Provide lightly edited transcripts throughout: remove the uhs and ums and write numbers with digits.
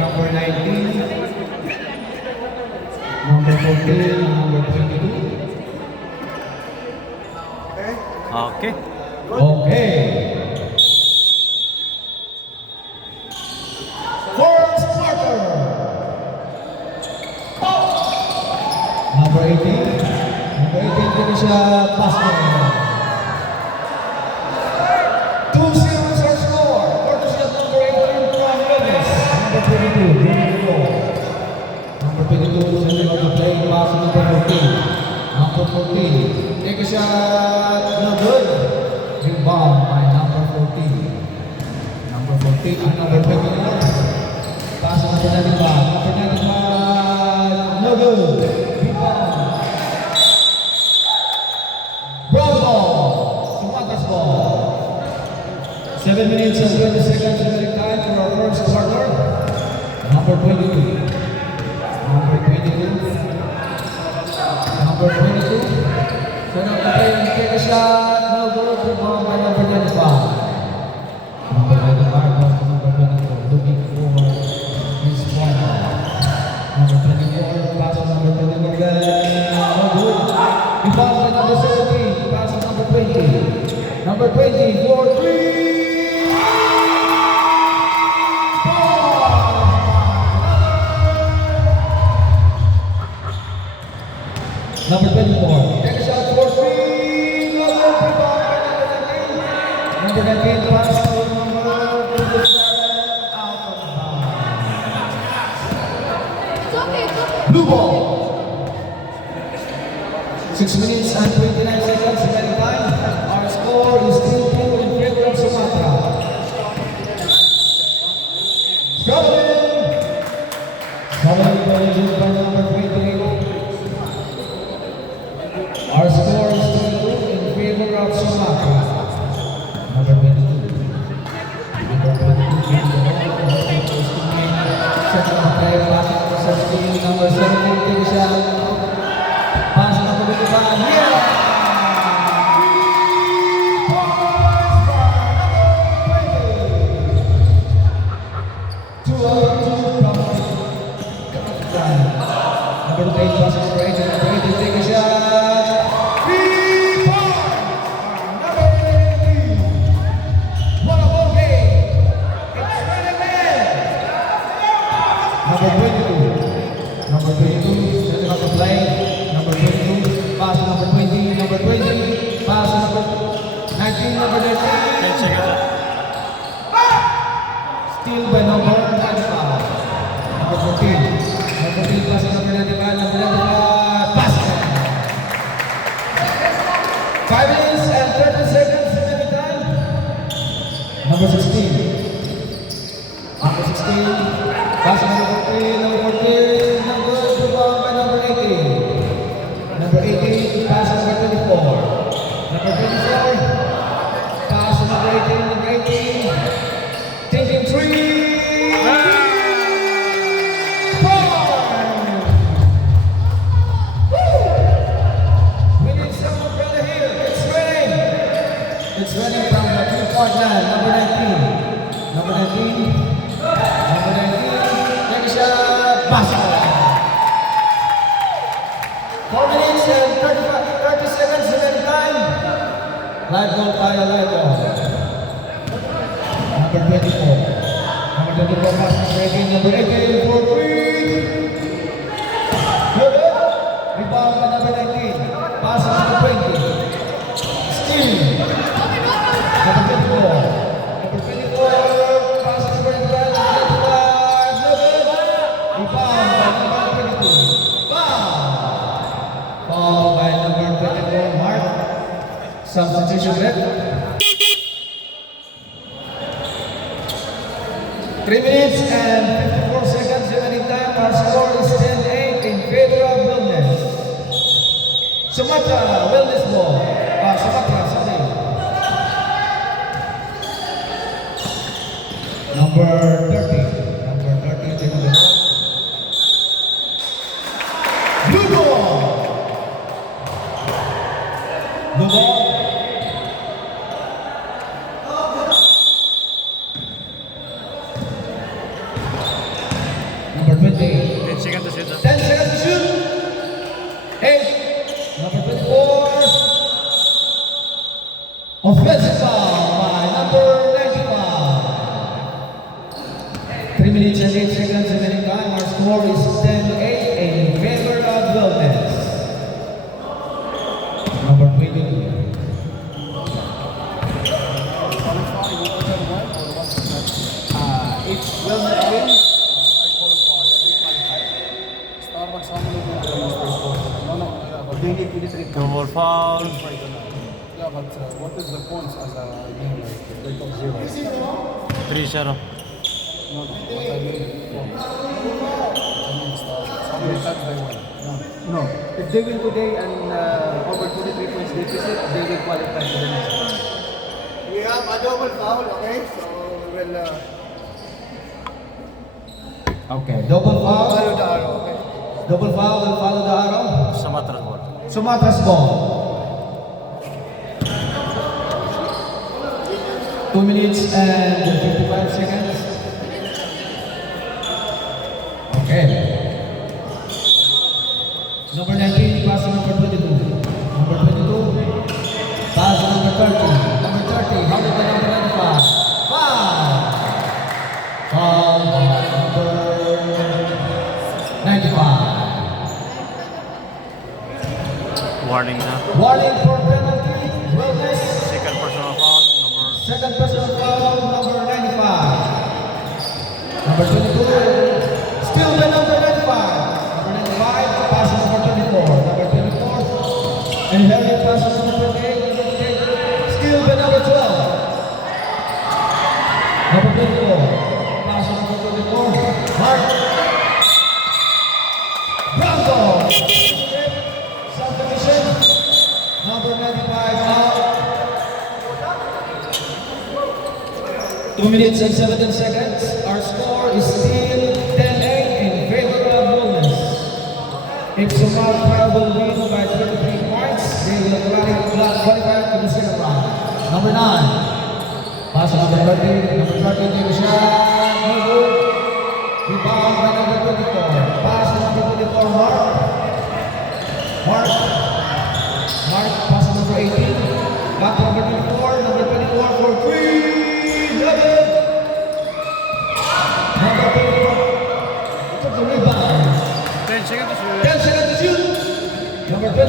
number 19, number 14, and number 22. Okay. Okay. First quarter. Number 18. Number 18 din siya basket. 2-0 is our score. Quarter shot number 18 from Lopez. Number 22, Bruno. Number 22, sending out the play, pass number 14. Number 14, take a shot, no good. Rebound by number 14. Number 14 and number 21. Pass number 95. Number 95, no good. Rebound. Bravo! Sumatas ball. 7 minutes and 20 seconds remaining time for our first quarter. Number 22. Number 22. Number 22. Set up the play and take a shot. No good. Rebound by number 25. Number 25 goes to number 24. Looking for his corner. Number 24. Pass to number 24 again. No good. Rebound by number 17. Pass to number 20. Number 20 for 3. Number 24, take a shot for 3. No good. Rebound by number 19. Number 19 pass to number 27. Out of bounds. Blue ball. 6 minutes and 29 seconds remaining time. Our score is still 2 in favor of Sumatra. Scotland collision by number 28. Our score is still 2 in favor of Sumatra. Number 22. Number 22. Second of play, pass number 16. Number 17, take a shot. Pass number 25. Yeah! 2 out of 2 from number 8 passes for 8. Number 8, take a shot. 3 points! Number 18. What a ball game! It's running man! Number 22. Number 22, setting up the play. Number 22, pass to number 20. Number 20, pass to number 19. Number 19. 10 seconds. Steal by number 95. Number 14. Number 14, pass to number 95. Number 95, pass. 5 minutes and 30 seconds remaining time. Number 16. Number 16, pass to number 14. Number 14, number rebound by number 18. Number 18, pass to number 24. Number 24, pass to number 18. Number 18, taking 3. We need someone brother here. It's raining. It's raining from the 3-point line. Number 19. Number 19. Number 19. Take a shot. Basket. 4 minutes and 30 seconds remaining time. Live ball tayo, live ball. Number 24. Number 24 pass number 18. Number 18 for 3. Good. Rebound by number 19. Pass number 20. Steal. Number 24. Number 24. Pass number 25. Number 25. Good. Rebound by number 22. Foul. Foul by number 24. Mark. Substitution left. 3 minutes and 54 seconds remaining time. Our score is 10-8 in favor of Wellness. Sumatra, Wellness ball. Sumatra, sorry. Number 30. Number 30, take the ball. Blue ball. Blue ball. Number 20. 10 seconds to shoot. 10 seconds to shoot. 8. Number 24. Offensive foul by number 95. 3 minutes and 8 seconds remaining time. Our score is 10-8 in favor of Wellness. Number 22. If Wellness wins, I qualify. We qualify. Starbucks how many games are in first quarter? No, yeah, but they need to get 2 more foul. Yeah, but what is the points as a game like they got 0? 3-0. No, what I mean, Starbucks. How many times they win? No, if they win today and over 23 points deficit, they will qualify for the next round. We have a double foul, okay? So we will Okay, double foul. follow the arrow, okay? Double foul will follow the arrow. Sumatras ball. Sumatra's ball. 2 minutes and 55 seconds. Okay. Number 19, pass to number 22. Number 22, pass to number 30. Number 30, how did the number 95? Foul! Foul by number 95. Warning na. Warning for penalty, Wellness. Second personal foul. Number Second personal foul, number 95. Number 22, still the number 95. Number 95, pass to number 24. Number 24, and Harry pass to number 28. Number 28, still the number 12. Number 24, pass to number 24. Mark. Bravo! Subdivision. Number 95 out. 2 minutes and 17 seconds. Our score is still 10-8 in favor of Wellness. If Sumatra will win by 23 points, they will qualify to the second round. Number 9. Pass to number 30. Number 30, take a shot. No good. Rebound by number 24. Pass to number 24, Mark. Mark, pass to number 18. Back to number 24. Number 24 for 3. Number 24. Took the rebound. 10 seconds to shoot. 10 seconds to shoot. Number 20.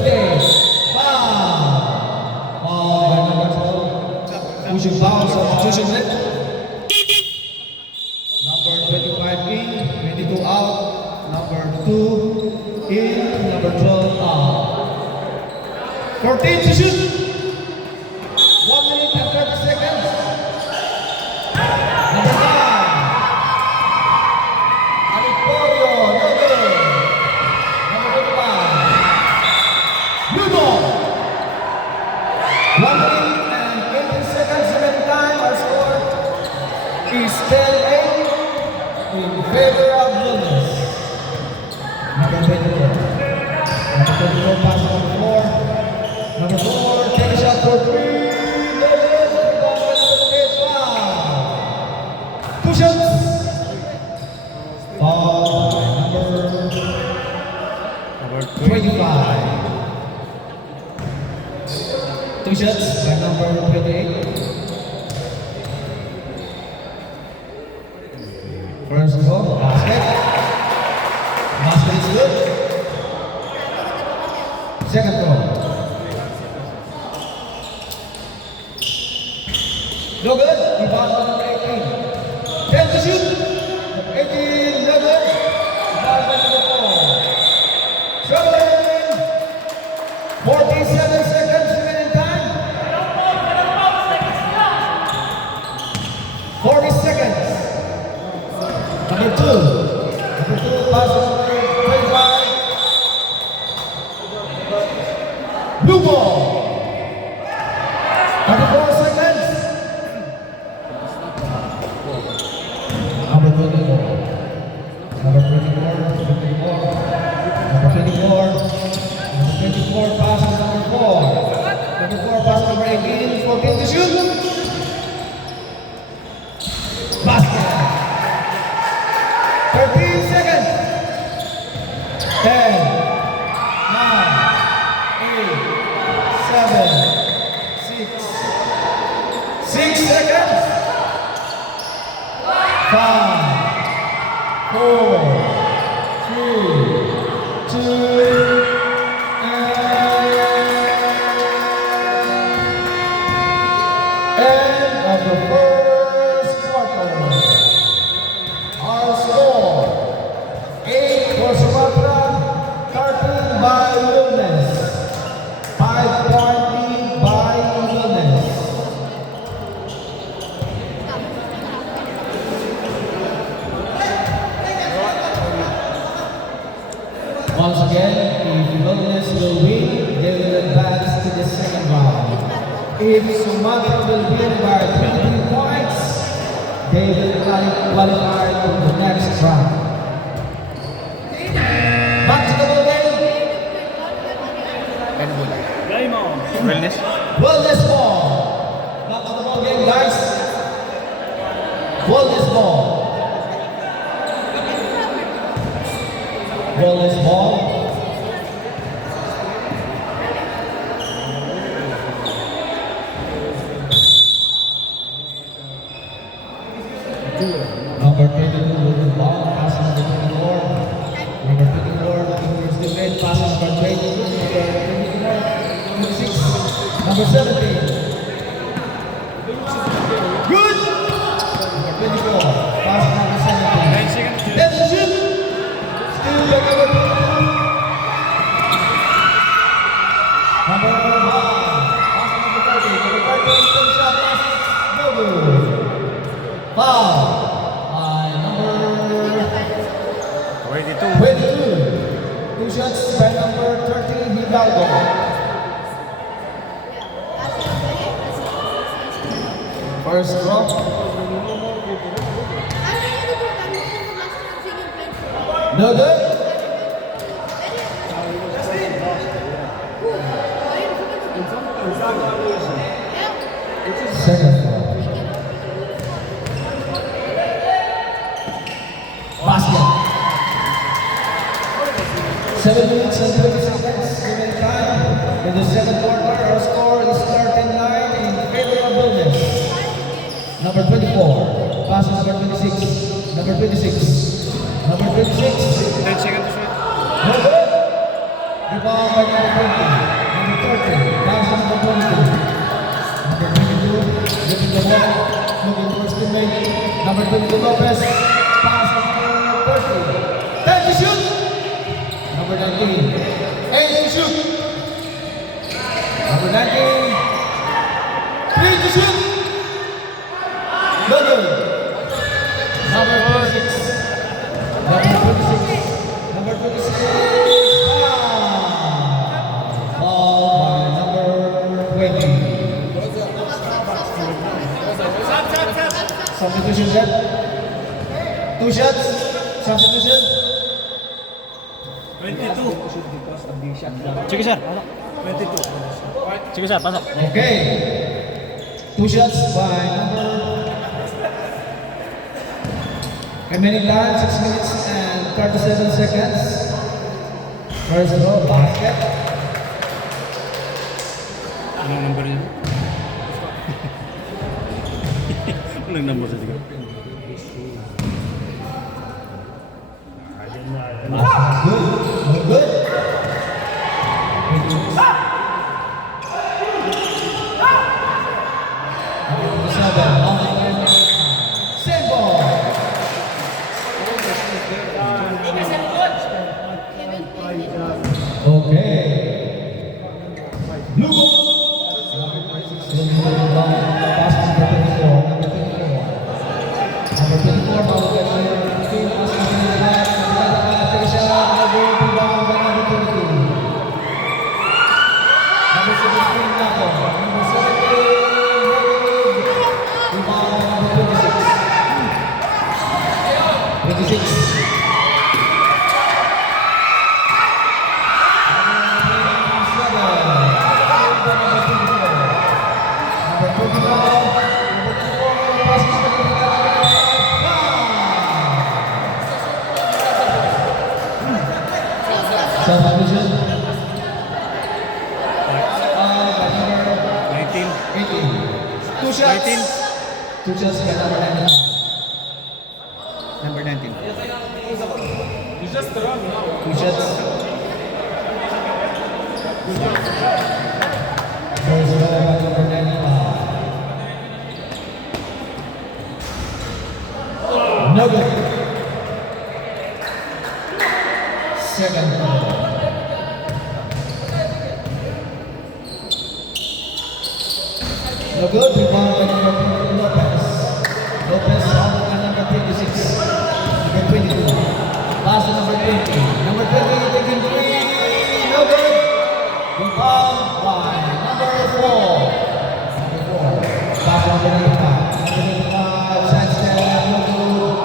Foul. Foul by number 12. Pushing foul, substitution net. Number 25 in, 22 out. Number 2 in, number 12 out. 14 to shoot. 1 minute and 30 seconds. Number 9. Aliporio, no good. Number 25. Blue ball. 1 minute and 18 seconds remaining time. Our score is 10-8 in favor of Wellness. Number 24. Number 24 pass to number 4. Number 4, take a shot for 3. Two shots. Foul by number 25. 2 shots by number 28. First goal, basket. Basket is good. Second goal. No good. Rebound by number 18. 10 to shoot. Number 18, no good. Rebound by number 4. Traveling. 47 seconds remaining time. 40 seconds. Number 2. Number 2, pass to number 25. Blue ball. 34 seconds. Number 24. Number 24. Number 24. Number 24. Number 24 pass to number 4. Number 4 pass to number 18. 14 to shoot. Basket. 13 seconds. 7, 6, 6 seconds. 5, 4, 3, 2, end of the first quarter. Our score, 8 for Sumatra, 13 by Wilderness, 5-point lead by Wilderness. Once again, if Wilderness will win, they will advance to the second round. If Sumatra will win by 23 points, they will qualify for the next round. Back to the ball game. Wellness. Wellness ball. Back to the ball game, guys. Wellness ball. Wellness ball. Number 22 with the ball, pass number 24. Number 24, looking towards the mid, pass number 22. Number 26, number 17. Good! Number 24, pass number 17. 10 seconds. Let's shoot! Still back number 22. Number 1, pass number 30. Number 30, instant shot, pass. No good. Foul. By number 22. 22. 2 shots by number 30, Hidalgo. First drop. No good. Second drop. Basket. 7 minutes and 20 seconds remaining time. In the second quarter, our score is 13-9 in favor of Wilderness. Number 24, pass number 26. Number 26. Number 26. 10 seconds to shoot. No good. Rebound by number 20. Number 30, pass number 22. Number 22, looking the ball, looking towards the teammate. Number 22, Lopez, pass number 30. 10 to shoot. Number 19, 8 to shoot. Number 19, 3 to shoot. No good. Number 26. Number 26. Number 26. Foul by number 20. Substitution set. 2 shots. Substitution. 22. Sige sir, pasok. 22. Sige sir, pasok. Okay. 2 shots by number. Remaining time 6 minutes and 37 seconds. First row, basket. Anong number yun? Anong number sa tiga? Good. Good. Same ball. Okay. Blue ball. Pass number 24. Number 24. Number 24. Ball get number 15. Pass number 25. Take a shot. Number 2. By number 22. Number 17. Nato. Number 17. Rebound by number 26. 26. Substitution. Two shots by number 99. Number 19. It's just the run now. Two shots. First ball by number 95. No good. Second ball. No good. Rebound by number 22, Lopez. Lopez on the number 26. Number 22. Pass to number 20. Number 20 taking three. No good. Rebound by number 4. Number 4. Pass to number 95. Number 95. Sidestep. No good.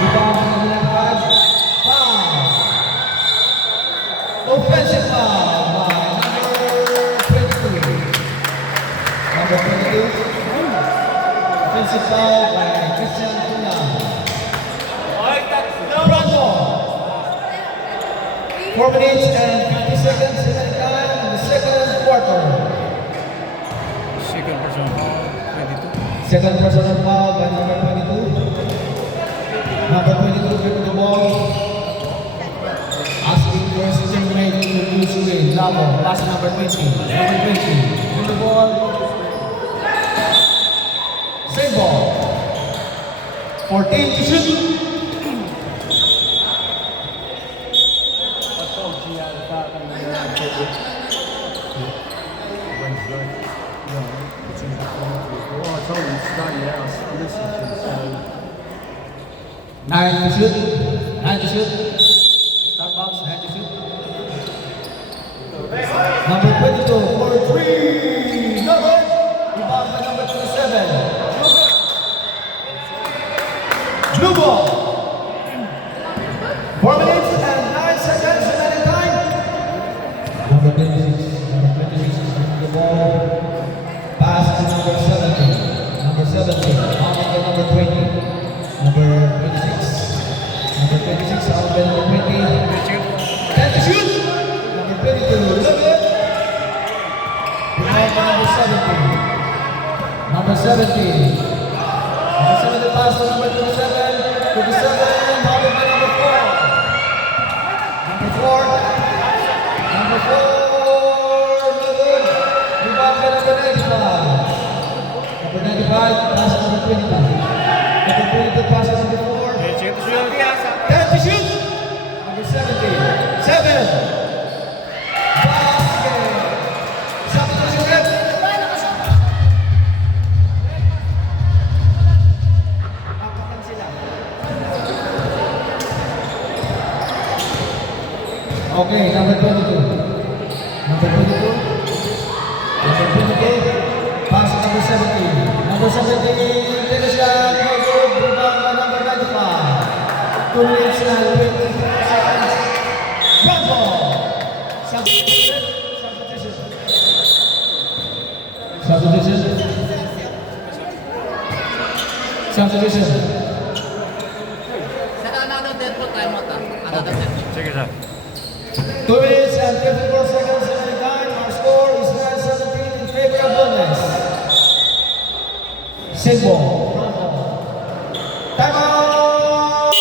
Rebound by number 95. Foul. Offensive foul by number 23. Number 22. Offensive foul by Christian Cunha. Bravo! 4 minutes and 50 seconds in time in the second quarter. Second person foul, 22. Second personal foul by number 22. Number 22 getting the ball. Asking for his teammate to use screen. Bravo. Pass number 20. Number 20. Getting the ball. Same ball. 14 to shoot. Nine to shoot. 9 to shoot. Starbucks, 9 to shoot. Number 22 for 3. No good. Rebound by number 27. Blue ball. 4 minutes and 9 seconds remaining time. Number 26. Number 26 is bringing the ball. Pass to number 17. Number 17. On to number 20. Number 26. Number 26 out by number 20. 10 to shoot. Number 22. Look it. Rebound by number 17. Number 17. Number 17 pass to number 27. 27. Followed by number 4. Number 4. Number 4. No good. Rebound by number 95. Number 95. Pass to number 22. Number 22 pass to number 4. 10 to shoot. Number 17. 7. Basket. 7 to shoot. Okay, number 22. Number 22. Number 22. Pass to number 17. Number 17. Take a shot. No good. Rebound by number 95. 2 minutes and 20 seconds. One ball. Substitution. Substitution. Substitution. Substitution. Sige, sir. 2 minutes and 54 seconds remaining time. Our score is 9-17 in favor of Bulnes. Simple. Time out! Bulnes.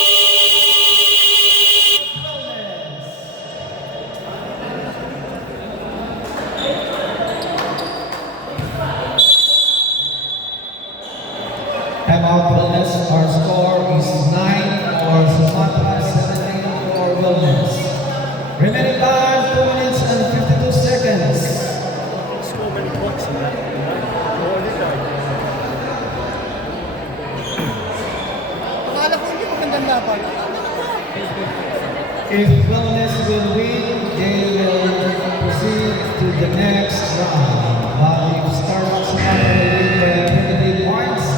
Time out, Bulnes. Our score is 9 or Samantha 17 for Bulnes. Remaining time, 2 minutes and 52 seconds. Akala ko hindi magandang laban. If Wellness will win, they will proceed to the next round. But if Starbucks will win by 23 points,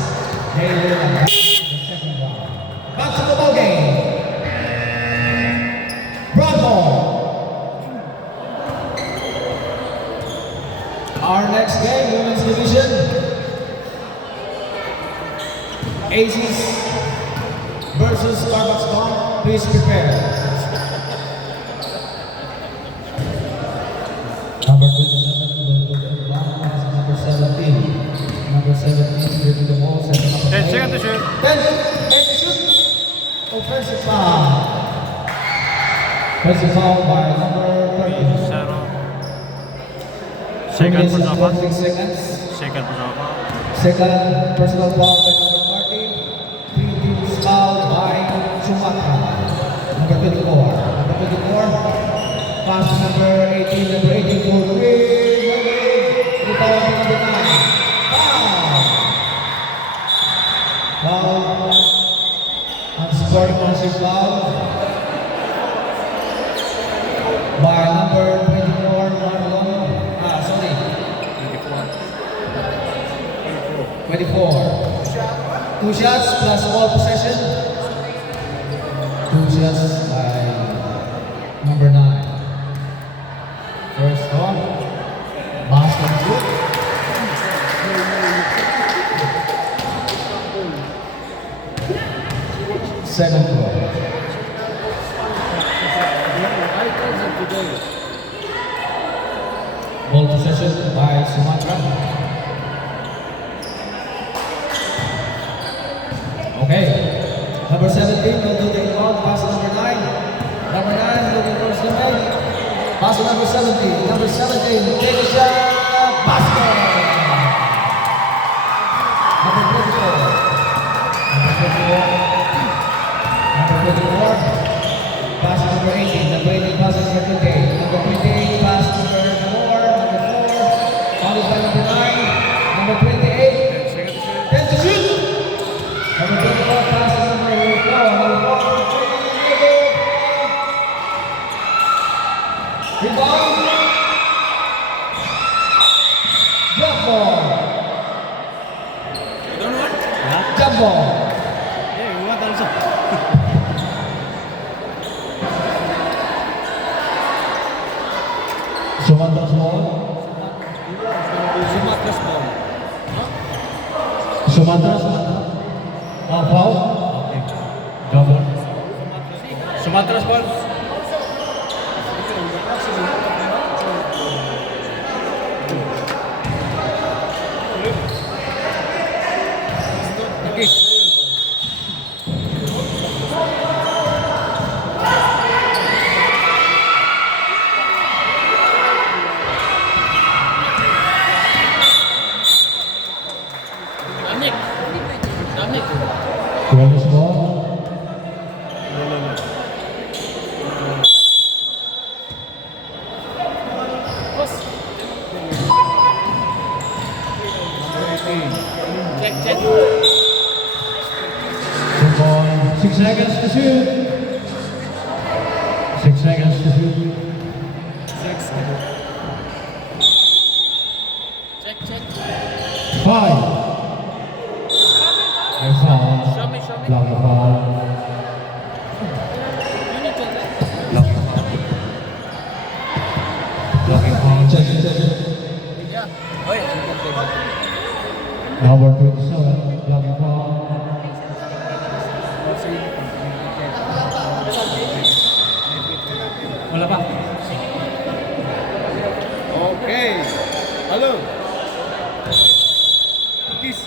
they will advance to the second round. Back to the ball game. Bravo! Our next game, women's division. Aces versus Starbucks Bomb. Please prepare. Number 27 will go to the ground. Number 17. Number 17 will do the ball. First foul. First foul by number 30. Zero. Second Minutes and Pusaka. 26 seconds. Second Pusaka. Second personal foul by number 30. Three teams fouled by Sumatra. Number 24. Number 24. Pass to number 18. Number 18 for three. Rebound to number 9. Foul. Foul. Unscored offensive foul by number 24. Marlon. Sorry. 24. Two shots plus ball possession. Two shots by number 9. First one. Basket shoot. Second one. Ball possession by Sumatra. Okay. Number 17 will do the inbound. Pass to number 9. Number 9 looking for Slimay. Pass to number 17. Number 17, take a shot. Basket. Number 24. Number 24. Number 24. Pass to number 18. Number 18 pass to number 28. Number 28 pass to number 4. Number 4. Followed by number 9. Number 28. 10 to shoot. Number 24 pass to number 4. Number 4. Rebound. Jump ball. Jump ball. Eh, what also? Sumatra's ball. Sumatra's ball. Sumatra. Foul. Okay. Double. Sumatra's ball. Okay. Twelve ball. Check. 6 seconds to shoot. 6 seconds to shoot. Check. 5. I foul. Show me. Block the foul. Block the foul. Blocking foul. Check. Number 27. Blocking foul. Wala pa. Okay. Hello. Kiss.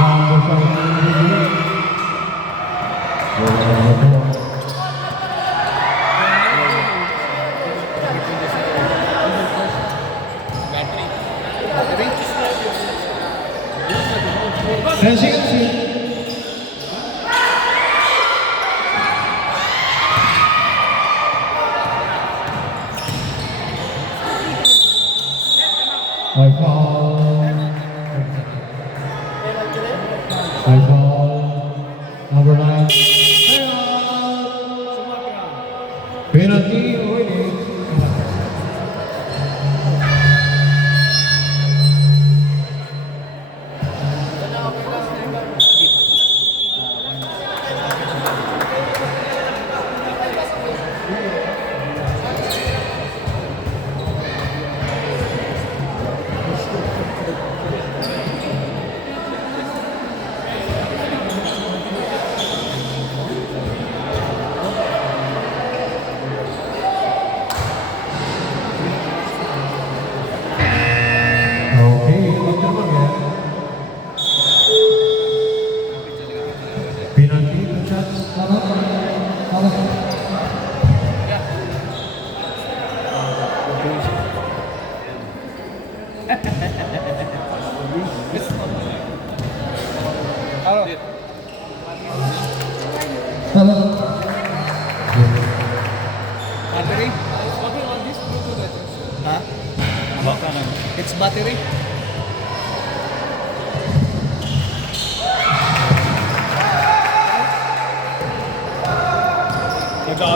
Number 7. Ten seconds. I foul. I foul. Number 9. Penalty winning.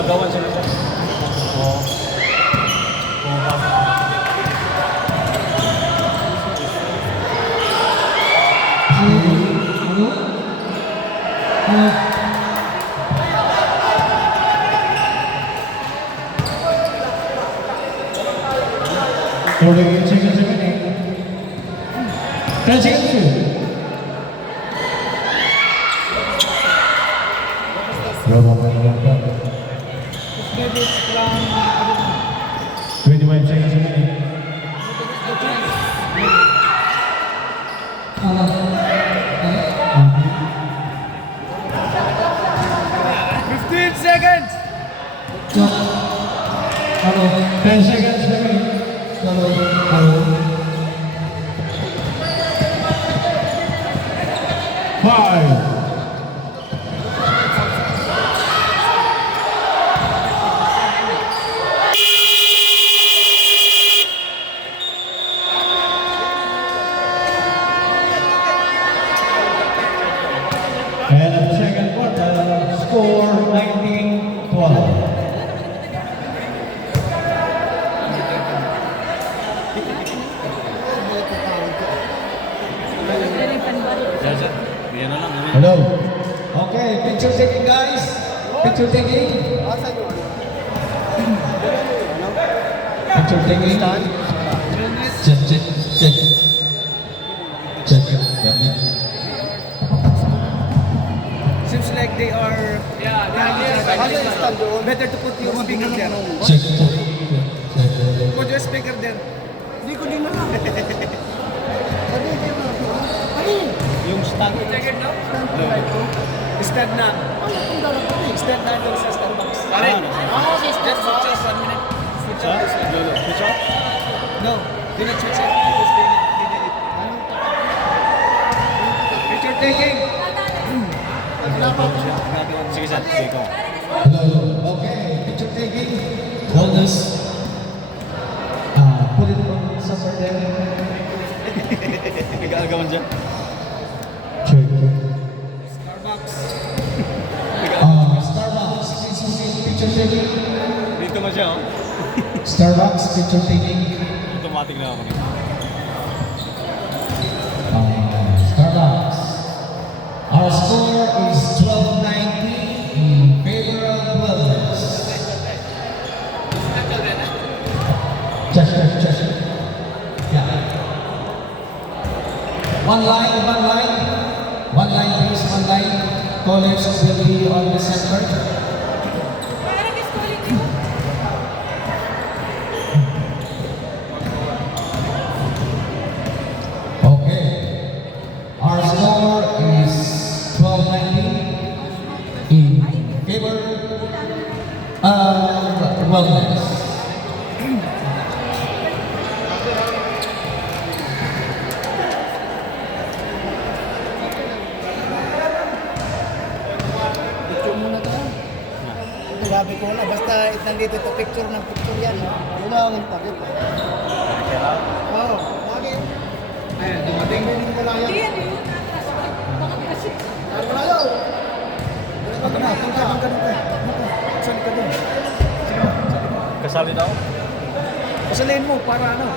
Nag-aagawan sila sir. Oo. Forty-eight seconds remaining. 10 seconds to. Robo Manila. 25 seconds remaining. Hello. 10 seconds remaining. Hello. 5. And the second quarter, score 19-12. Yan sir. Yan na lang. Hello. Okay, picture taking guys. Picture taking. Picture taking. Check, check, check. Check, check. Seems like they are better to put your speaker there. Check, check, check. Put your speaker there. Yung stand. Stand na. Stand na doon sa Starbucks. Pare. Just switch off 1 minute. Switch off. Switch off? No, do not switch off because they need it. Picture taking. Sige sir. Sige ko. Hello. Okay, picture taking. Wellness. Put it on somewhere there. Nag-aagawan dyan. Check. Starbucks. Starbucks. Picture taking. Dito man siya oh. Starbucks. Picture taking. Automatic na ako. Starbucks. Our score is 12-19 in favor of Wellness. Check. Yeah. One line, please, one line. College will be on the center. Okay. Our score is 12-19 in favor of Wellness. Sabi ko na, basta nandito ito picture ng picture yan. Wala akong takip. Oo, lagi. Ayan, dumating. Hindi mo lang yan. Wala yaw. Punta na. Saan ka doon? Kasali daw? Pasalin mo para ano?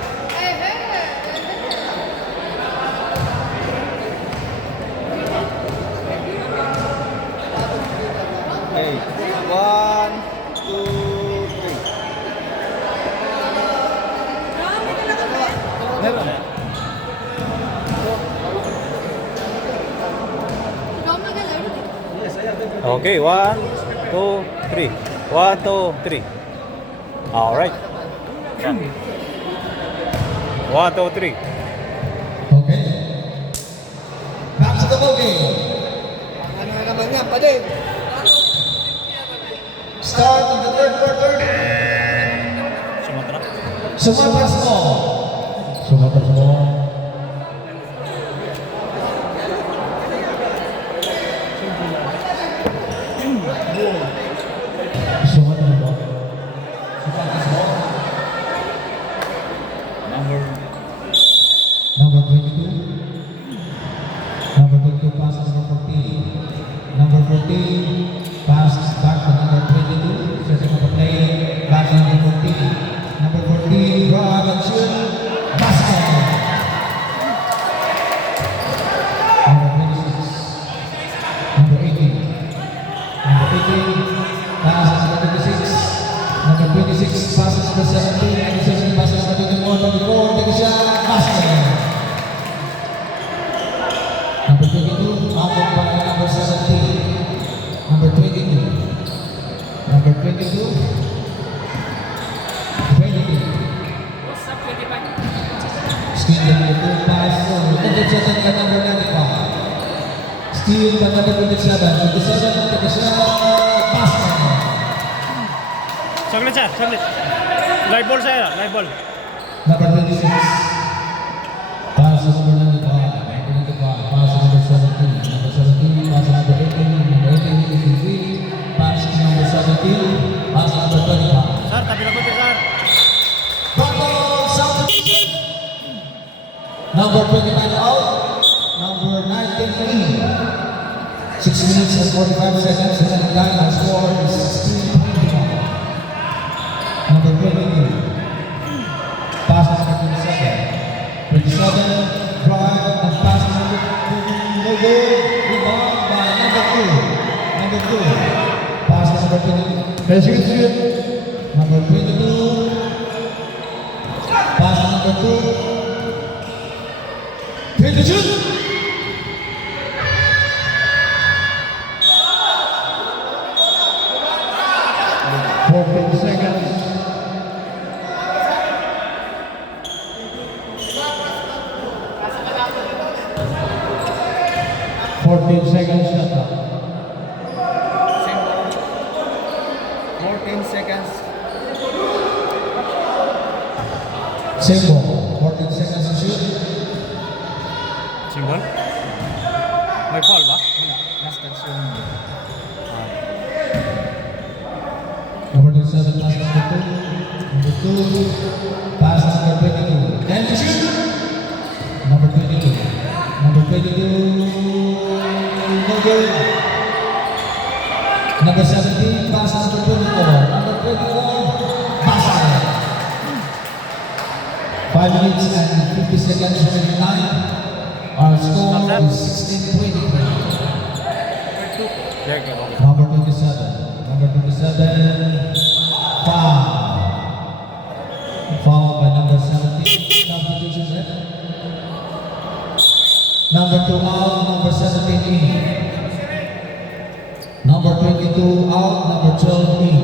Okay. 1, 2, 3. Meron. Okay, 1, 2, 3. 1, 2, 3. All right. 1, 2, 3. Okay. Back to the ball game. Ano na naman yan, pade. Start of the third quarter. Sumatra. Sumatras mo. Sumatras mo. Sumatras mo. Sumatras mo. Number 22. Number 22 passes number 14. Number 14 passes back to number 22. Number 26. Number 18. Number 18. Passes number 26. Number 26 passes number 17. Number 17 passes number 21. Number 4. Take a shot. Basket. Number 22. Fouled by number 17. Number 22. Number 22. 22. Steal number 2 pass. Intercepted by number 95. Steal by number 27. 27. Take a shot. Basket. Saglit sir, saglit. Live ball sir, live ball. Number 26. Pass to number 95. Number 95. Pass to number 17. Number 17. Pass to number 18. Number 18. 83. Pass to number 17. Pass to number 25. Sir, tabi na po sir. Bravo, substitution. Number 25 out. Number 19 in. 6 minutes and 45 seconds. Remaining time. Our score is 16-21. Number 22. Pass to number 27. 27. Drive and pass to number 2. No good. Rebound by number 2. Number 2. Pass to number 22. Shoot. Number 22. Pass to number 2. Hit the shoot. Seconds. 14 seconds shut up. 14 seconds. Same ball. 14 seconds to shoot. Simbol? May foul ba? Last touch yung Number 27 pass number 2. Number 2 pass number 22. And to shoot. Number 22. Number 22. No good. Number 17 pass number 24. Number 24 basket. 5 minutes and 50 seconds remaining time. Our score is 16-23. There you go. Number 27. Number 27. Foul. Foul by number 17. Substitution set. Number 2 out. Number 17 in. Number 22 out. Number 12 in.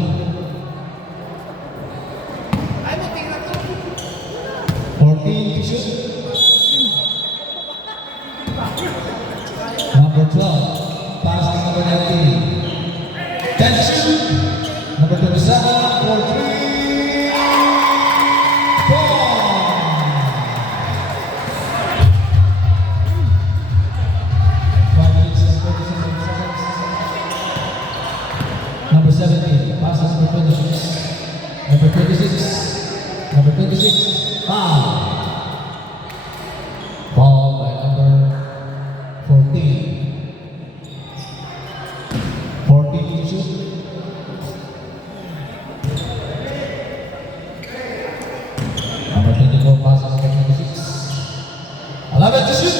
14 to shoot. Number 12. Pass to number 19. 10 to shoot. Number 27 for 3. 4. Number 17, passes number 26. Number 26. Number 26. Foul. Foul by number 14. 14 to shoot. Number 24 passes number 26. 11 to shoot.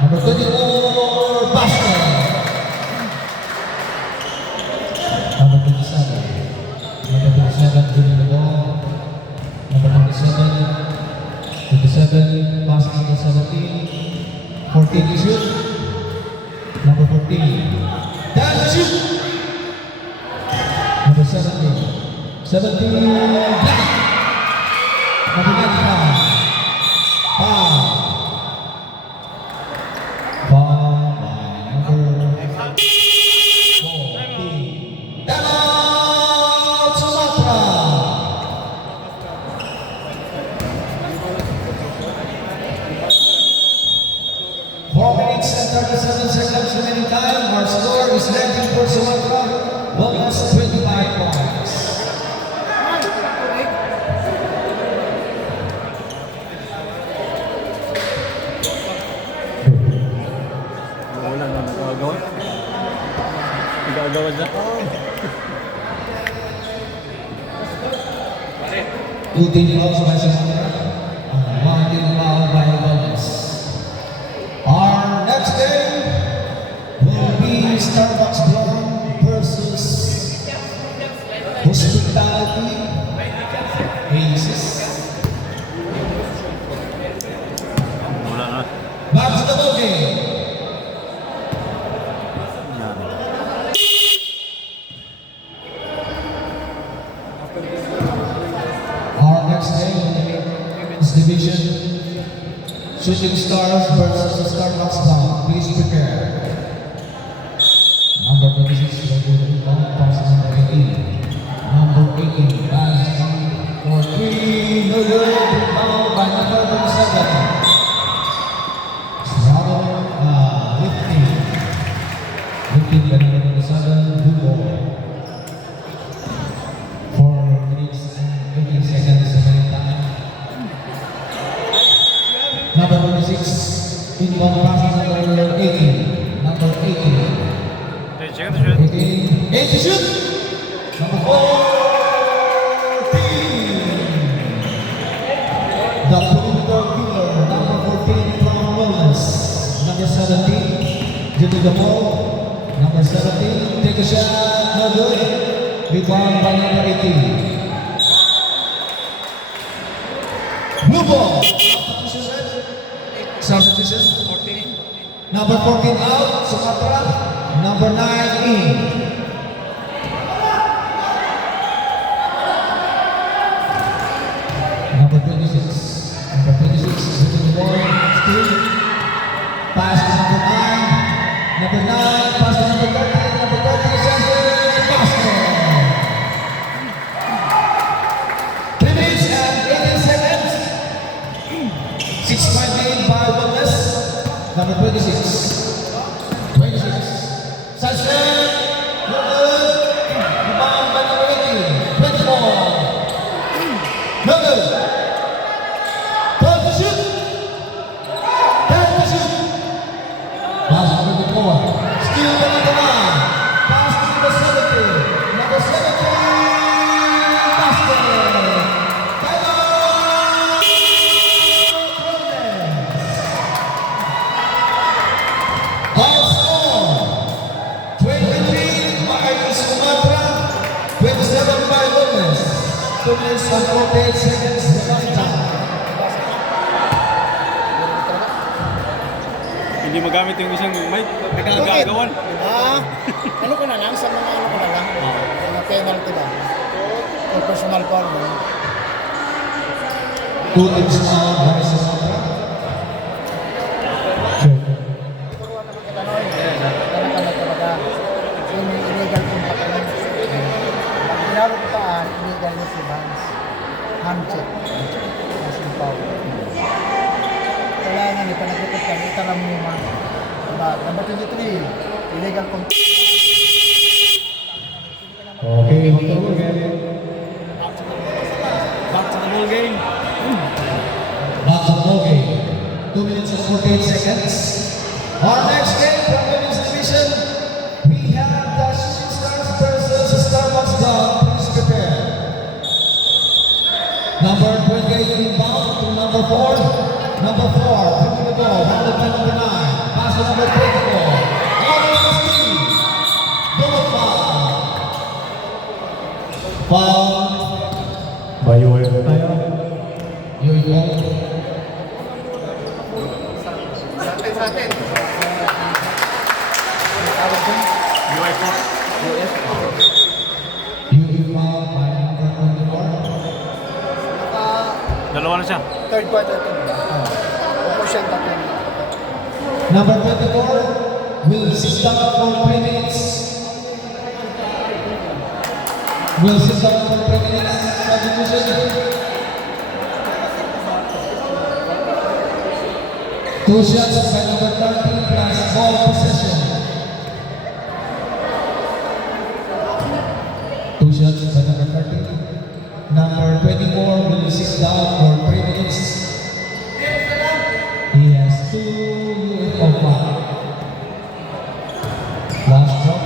Number 24 basket. Number 27. Number 27 winning the ball. Number 27. 27 pass number 17. 14 to shoot. Number 14. 10 to shoot. Number 17. 17 black. Number 95. Foul. Foul by number 14. Donald Sumatra. Four minutes and 37 seconds remaining time. Our score is leading for Sumatra. Bonus 25 points. Wala na nagagawa. Nagagawa na. 2 team fouls by Sumatra. 1 team foul by Wellness. Our next Basketball game. Our next game in the women's division, Shooting Stars versus Starbucks Bound. Please prepare. Number 26, pass number 18. Number 18, pass for 3. No good. Rebound by number 27. Struggle, lifting by number 27, blue ball. 4 minutes and 18 seconds remaining time. Number 26, inbound pass number 18. Number 18. 18 to shoot. Number 14. The perimeter killer. Number 14 from Wellness. Number 17. Due to the ball. Number 17. Take a shot. No good. Rebound by number 18. Blue ball. Substitution. 14. Number 14 out. Sumatra. Number 9 in. Number 26. Number 26 is the ball. Still. Pass to number 9. Number 9. Pass to number 30. Number 30 center. Basket. 3 minutes and 18 seconds. 6-point lead by Wellness. Number 26. 26. Sunset. No good. Rebound by number 18. 24. No good. 12 to shoot. 10 to shoot. Pass to number 24. Steal by number 9. Pass to number 17. Number 17. Basket. Time out. All score. 23 by Sumatra. 27 by Wellness. 2 minutes and 48 seconds remaining time. Hindi magamit yung isang mic. Nagagagawan. Ano ko na lang, sa mga ano ko na lang, mga penalty lang. Or personal foul mo. 2 teams now by Sumatra. Yung illegal contact na. Pinaro ko pa, illegal na si Vance. Hand check. As in foul. Kailangan ipanagutot ka, itaram mo yung mga. Diba? Number 23, illegal contact. Okay, magturo again. Back to the ball game. Back to the ball game. 2 minutes and 48 seconds. Our next game from women's division, we have the Shooting Stars versus Starbucks Dog. Please prepare. Number 28 inbound to number 4. Number 4, taking the ball, handled by number 9. Pass to number 24. All the way to Steve. Double foul. Foul. By UAF tayo. UAF. UAF by number 24. Dalawa na siya. Third quarter to ba? Opo siya yung tatlo. Number 24 will sit down for 3 minutes. Will sit down for 3 minutes. Substitution. 2 shots by number 30 plus ball possession. 2 shots by number 30. Number 24 will sit down for 3 minutes. He has 2 UFO foul. Last drop.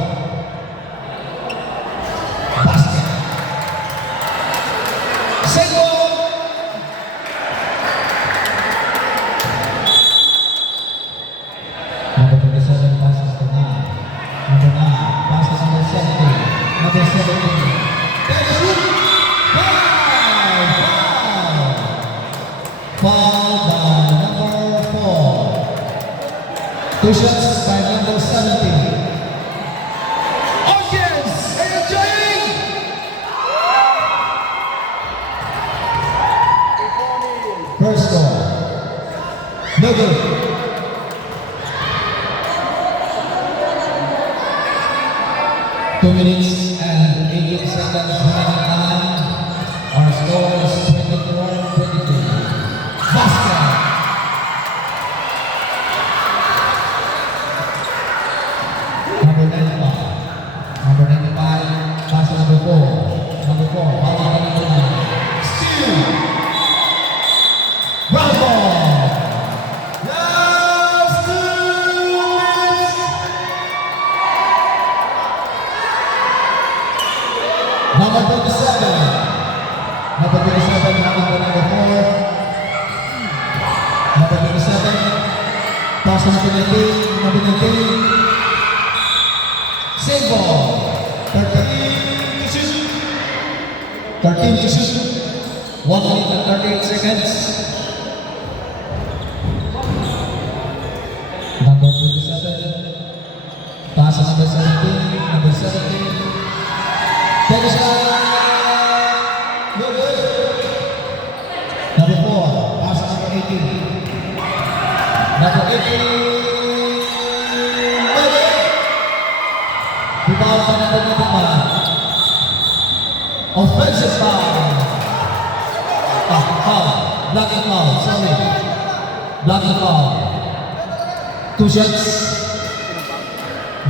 Basket. Second. Number 27 passes to 9. Number 9 passes to number 17. Number 17. Then shoot. Foul. Two shots by number 17. Audience, are you enjoying? First score. No good. Two minutes and 18 seconds remaining time. Our score is 24-22. Basket. Number 95. Number 95. Pass to number 4. Number 4. Hawak ka number 9. Steal. Bravo. Last 2 minutes. Number 27. Number 27. Number 4. Number 27. Pass to number 19. Number 19. Save ball. 13 to shoot. 13 to shoot. 1 minute and 38 seconds. Number 27. Pass to number 17. Number 17. Take a shot. No good. Number 4. Pass to number 18. Number 18. Rebound by number 91. Offensive foul. Foul. Blocking foul. Sorry. Blocking foul. 2 shots.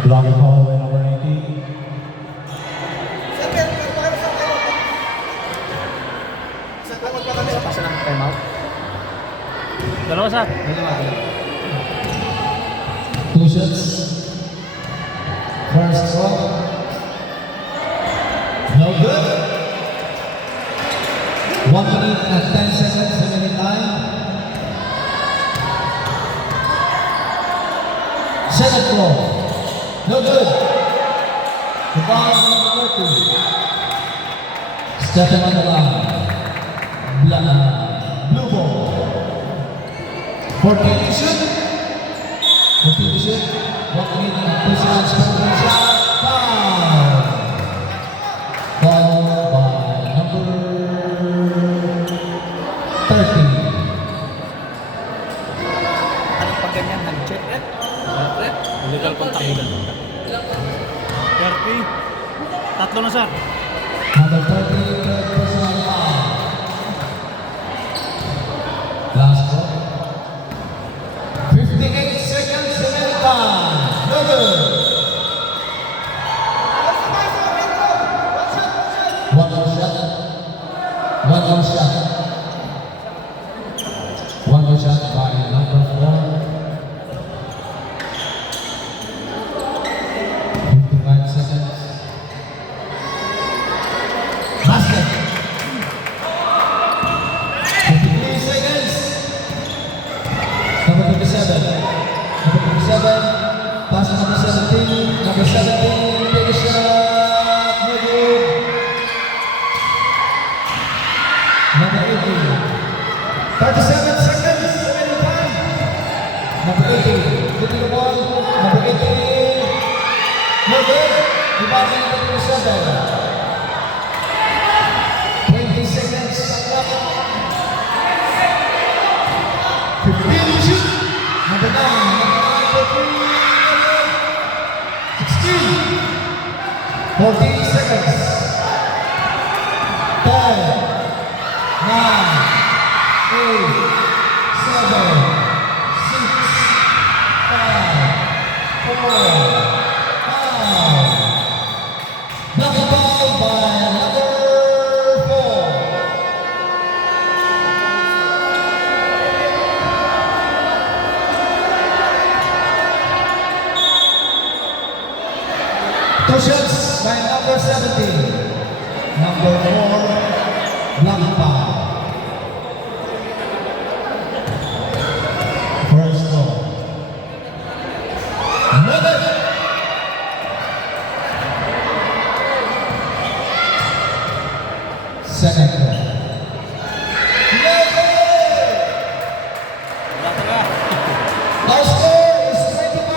Blocking foul by number 19. Pasa ng time out. Dalawa sir. 2 shots. First one. No good. 1 minute and 10 seconds remaining time. Second floor. No good. The ball is number 2. Stepping on the line. Blue ball. 14 to shoot. 14 to shoot. 1 minute and 2 seconds per shot. Foul. Foul by number 30. Ano pag ganyan? Hand-check? Illegal contact. 30. Tatlo na sir. Number 30, third personal foul. Last one. 58 seconds remaining time. No good. One more shot. One more shot. One more shot by number 4. 55 seconds. Basket. 53 seconds. Number 27. Number 27. Pass to number 17. Number 17. Take a shot. No good. Number 18. 37 seconds. Remaining time. Number 18. Getting the ball. Number 18. No good. Rebound by number 27. 20 seconds. 15 to shoot. Number 9. Number 3. 16. 14 seconds. 10. 9. 8. 7. 6. 5. 4. 5. Knocked ball by number 4. Two shots by number 17. Number 4, Lampa. First goal. Another. Second goal. Our score is 25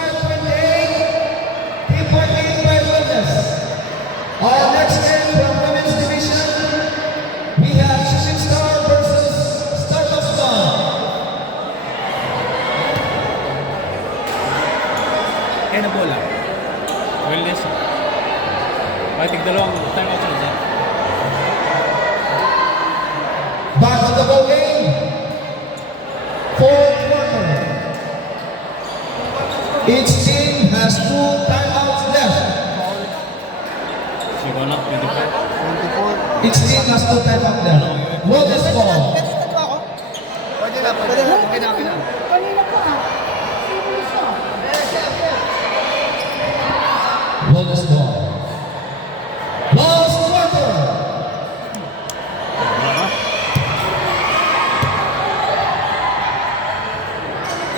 Kaya na bola. Wellness. Pwede dalawang time out sila. Back on the ball game. Fourth quarter. Each team has 2 timeouts left. Siguro na, 24. Each team has 2 timeouts left. Roll the score. Pwede na, okay na. Kanina pa. Serious na. Roll the score. Last quarter.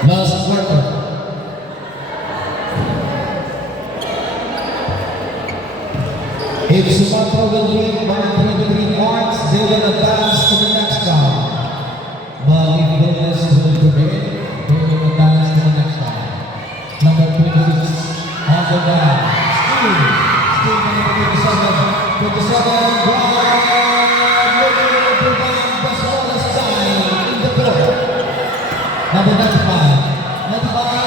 Last quarter. If Sumatra will win by 23 points, they will advance to the next round. But if Goldness will prevail, they will advance to the next round. Number 26, on the line. Steve number 27, Brian, looking to provide Basola side in the court. Number 95,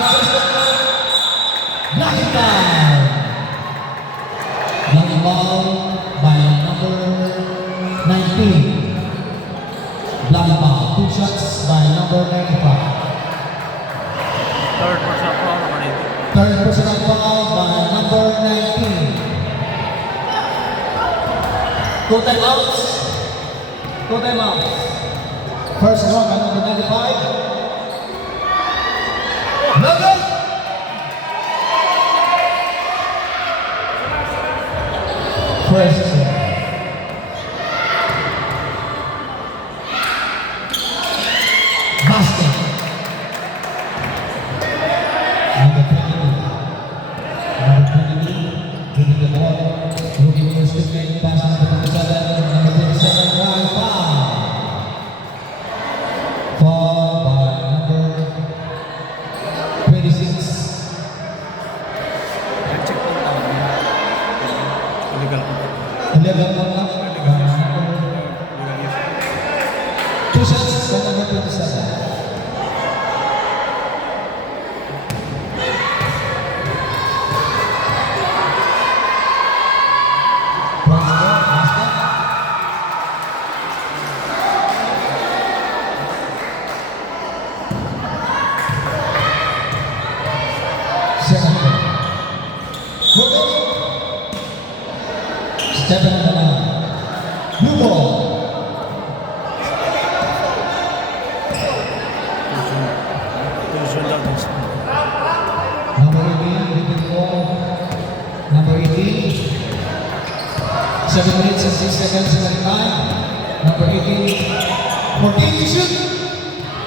Justin, 95. Long ball by number 19. Block ball, 2 shots by number 95. Third person foul naman ito. Third personal foul by number 19. 2 timeouts. 2 timeouts. First one by number 95. No good. First set. Basket. Number 22. Giving the ball. Looking for Stephen. Pass number 27. Number 27. Right foul. Foul by number 26. Check po tawag niya. Illegal po. 11 lang lang. Two shots by number 27. Step in the line. Blue ball. Tuition lang. Number 18, leading ball. Number 18. 7 minutes and 6 seconds in the time. Number 18. 14 to shoot.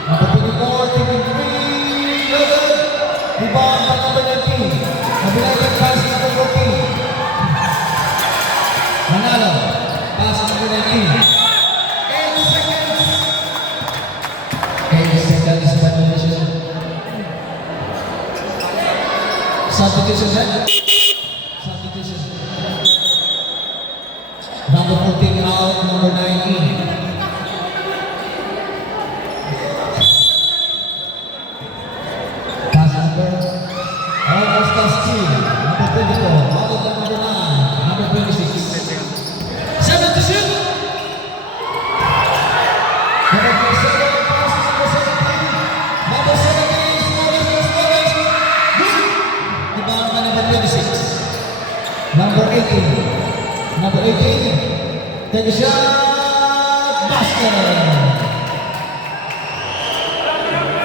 Number 24, taking 3. Good. Rebound by number 19. Number 19 pass number 14. Manalo. Pass number 19. 8 seconds. 8 seconds penetration. Substitution set. Substitution. Number 14 out, number 19. Pass number. Almost pass 2. Number 24. Out of number 9. Number 26. 7 to shoot. Number 27. Pass number 17. Number 17. Scorers. Good. Rebound by number 26. Number 18. Number 18. Take a shot. Basket.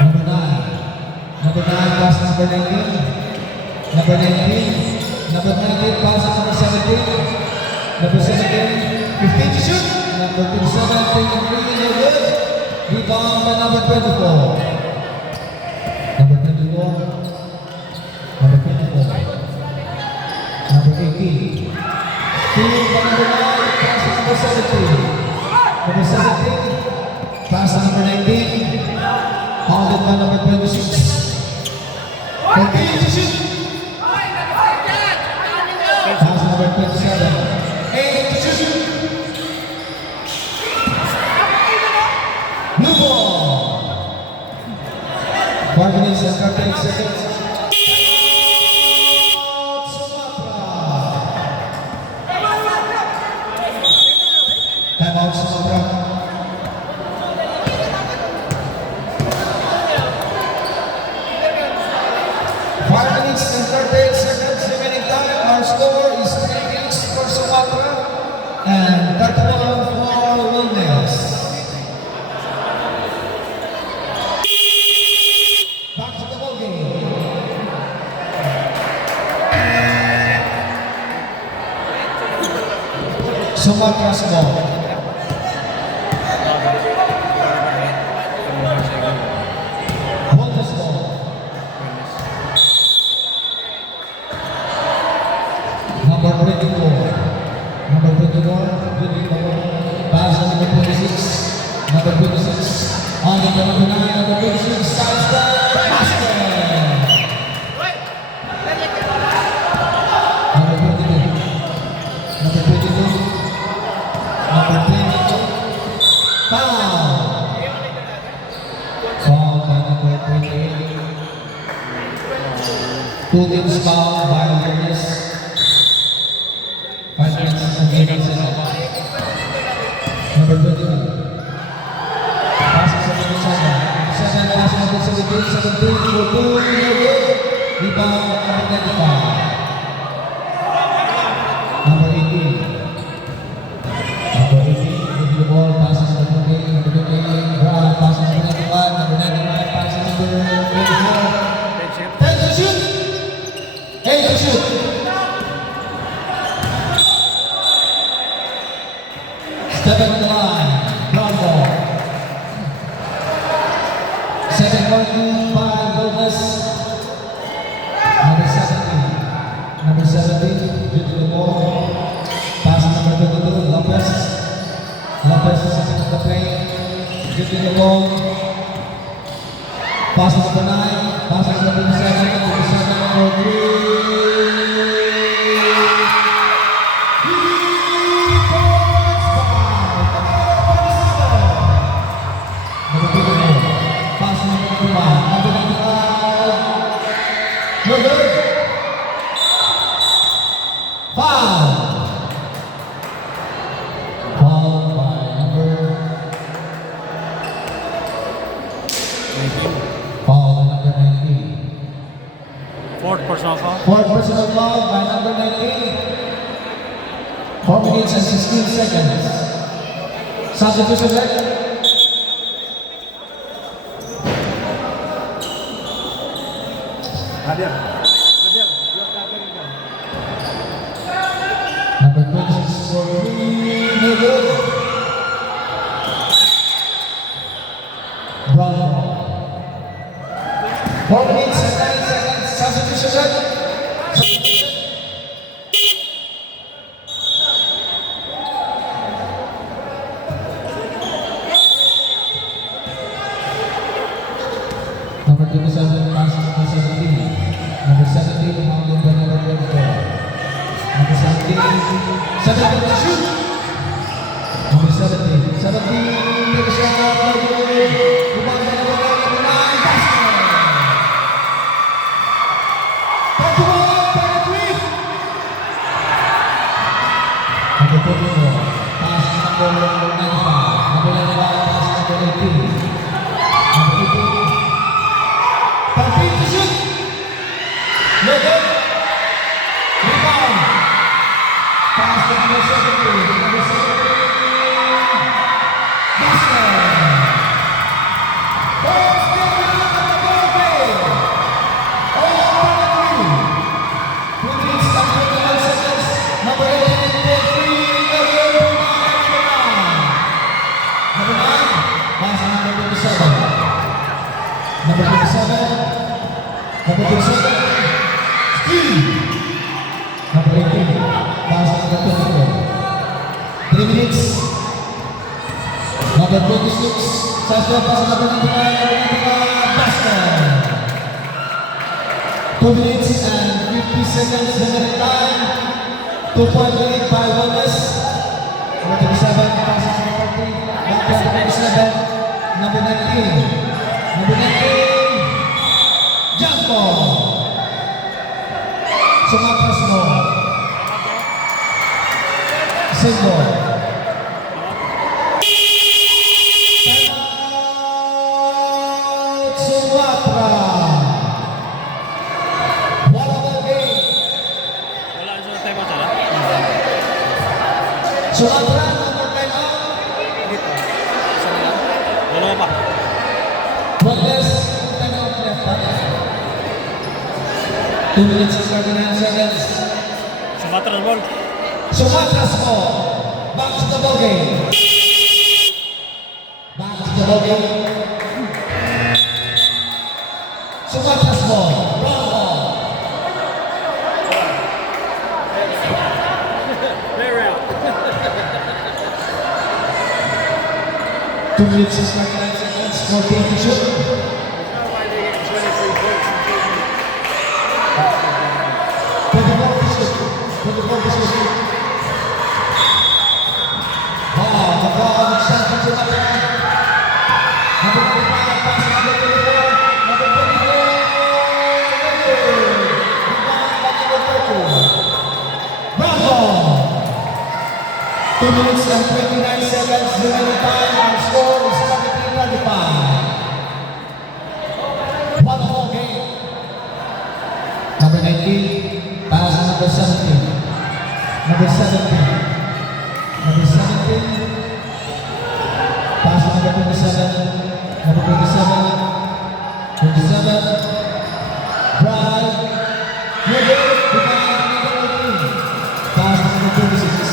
Number 9. Number 9 pass number 19. Number 19. Number 19 pass number 17. Number 17. 15 to shoot. Number 27 taking 3. No good. Rebound by number 24. Number 24. Number 24. Number 18. Stealing by number 9. Pass number 17. Number 17. Pass number 19. Holded by number 26. 14 to shoot. Pass number 27. 8 to shoot. Blue ball. 5 minutes and 38 seconds. 5 minutes and 38 seconds remaining time. Our score is 3 each for Sumatra and 31 for Wilderness. Back to the ball game. Sumatra's ball. Wilderness ball. Number 24. Number 24. Pass on number 26. Number 26. On the number 9. Number 26. Sides basket. Number 22. Number 22. Number 22. Foul. Foul by number 28. Two teams foul by Wilderness. 5 minutes and 8 seconds. Number 21. Passes sa number 7. 7 passes number 17. 17 for 2. Rebound number 25. Number 18. Number 18. With the ball passes number 20. Number 20. Brown passes number 95. Number 95 passes number 24. 10 to shoot. 8 to shoot. Stepping on the line, ground ball. Second one by Gomez. Number 17. Number 17, due to the ball. Pass number 22, Lopez. Lopez is sitting on the plane. Due to the ball. Pass number 9. Pass number 27. 27 number 3. Fourth personal foul. Fourth personal foul by number 19. 4 minutes and 16 seconds. Substitution leg. Number 26 for 3. No good. Brown ball. 4 minutes and 9 seconds. Substitution leg. Number 27 passes number 17. Number 17 handled by number 24. Number 17. 17 to shoot. Number 17. 17 take a shot out by good. Rebound by number 9. Basket. 31, 33. Number 24. Pass number 95. Number 95 pass number 18. Number 18. 13 to shoot. No good. Rebound. Pass to number 17. Number 17. Basket. First game out of the ball game. All 23. 2 minutes and 21 seconds. Number 18 for 3. No good. Rebound. Number 9. Pass to number 27. Number 27. Number 27. Steve. Number 18. Pass number 24. 3 minutes. Number 26. Sasha pass number 99. Number 95. Basket. 2 minutes and 50 seconds remaining time. 2.8 by Wellness. Number 27. Passes number 30. Number 27. Number 19. Number 19. Jump ball. Sumatra's ball. Same ball. Timeout, Sumatra. 2 minutes and 39 seconds. Sumatras ball. Sumatras ball. Back to the ball game. Back to the ball game. Sumatras ball. Wrong ball. Very out. 2 minutes and 39 seconds. 14 to shoot. Why they get 23 points? 24 to shoot. 24 to shoot. Ball. The ball. Shot from Sumatras. Number 25. Pass to number 24. Number 24. Rebound by number 30. Bravo! 2 minutes and 29 seconds remaining time. Our score is 33-35. One whole game. Number 19, pass to number 17. Number 17. Number 17. Pass to number 27. Number 27. 27. Drive. You're good. Rebound to number 18. Pass to number 26.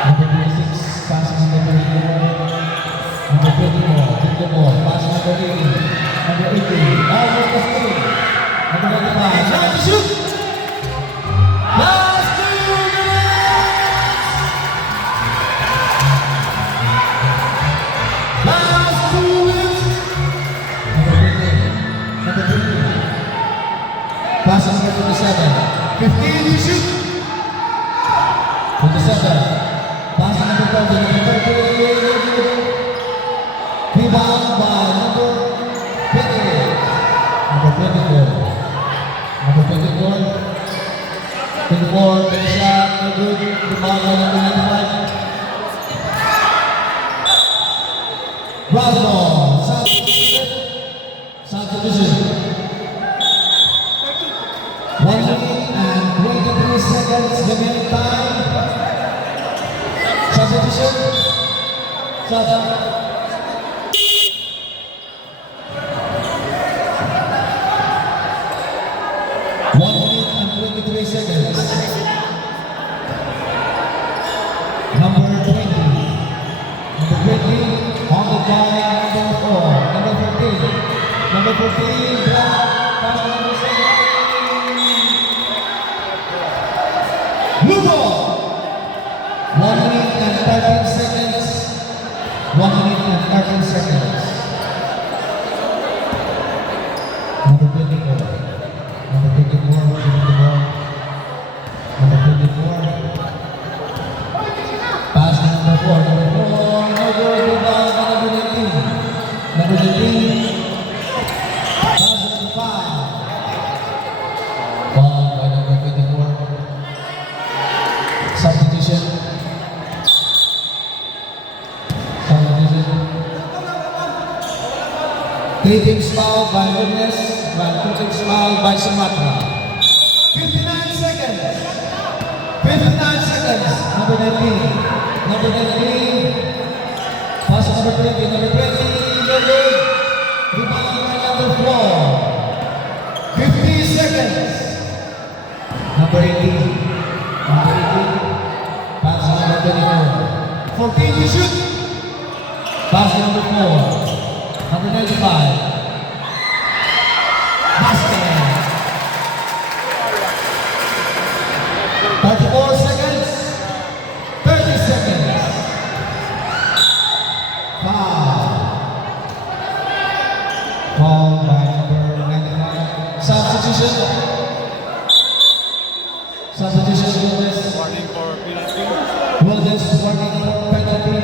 Number 26, pass to number 24. Number 24, take the ball, pass to number 18. Number 18, almost the screen. Number 95, now to shoot! Last 2 minutes! Last 2 minutes! Number 15, number 15. Pass to number 27. 15 to shoot! 27. Pass to number 30, number 30. Rebound by number 20. Number 24. Number 24. 24, take a shot, no good. Rebound by number 95. Bravo! Substitution. 1 minute and 23 seconds remaining time. Substitution. Sub. 1 minute and 23 seconds. Number 20. Number 20, followed by number 4. Number 14. Number 14, block. Pass to number 7. Move on! 1 minute and 13 seconds. 1 minute and 13 seconds. Number 24. Number 24, give it the ball. Number 24. Pass to number 4. Number 4. No good. Rebound by number 19. Number 19. Pass to number 5. Ball by number 24. Substitution. Substitution. 3 teams fouled by Goodness, while 2 teams fouled by Sumatra. 59 seconds. 59 seconds. Number 19. Number 19. Pass to number 20. Number 20. No good. Rebound by number 4. 50 seconds. Number 18. Number 18. Pass to number 24. 14 to shoot. Pass to number 4. Number 95. Basket. 34 seconds. 30 seconds. Foul. Foul by number 95. Substitution. Substitution Wildes. Warning for penalty. Wildes warning for penalty.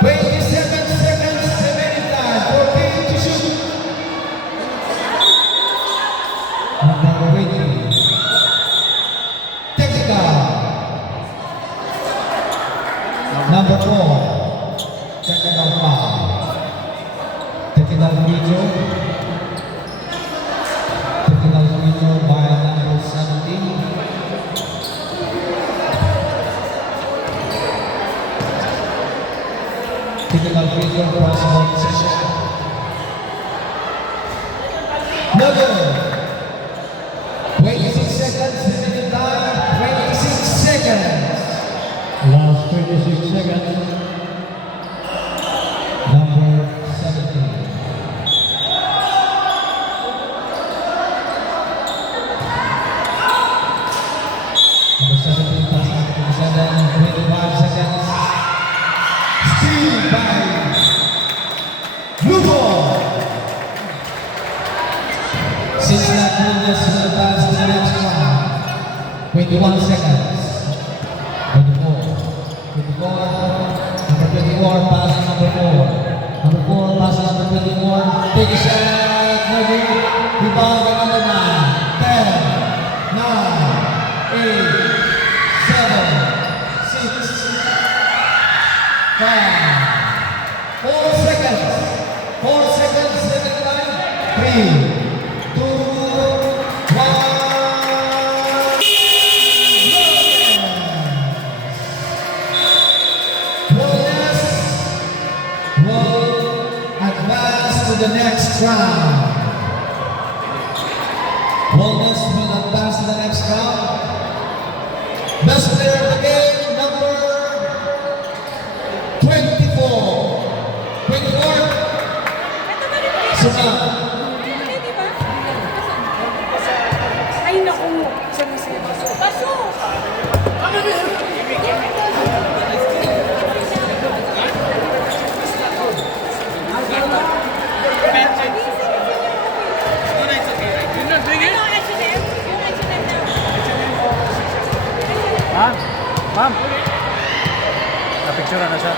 27 seconds remaining time. 14 to shoot. Number 20. Technical. Number 4. Technical foul. Technical video. Technical video by number 17. Technical video cross ball session. No good. 26 seconds, limited time, 26 seconds. Last 26 seconds. Number 17. Number 17, passing to 25 seconds. Steal by Lugo. Since that Lucas will pass to the next round. 21 seconds. 24. 24. Number 24, pass to number 4. Number 4, pass to number 24. Take a shot. No good. Rebound by number 9. 10, 9, 8, 7, 6, 5, 4 seconds. 4 seconds, second time. 3, 2, 1. Bonus will advance to the next round. Bonus will advance to the next round. Best player of the game, number 24. 24. Sumama. Ay, naku. Saan na siya? Baso! Ha? Ma'am? Napicture na siya.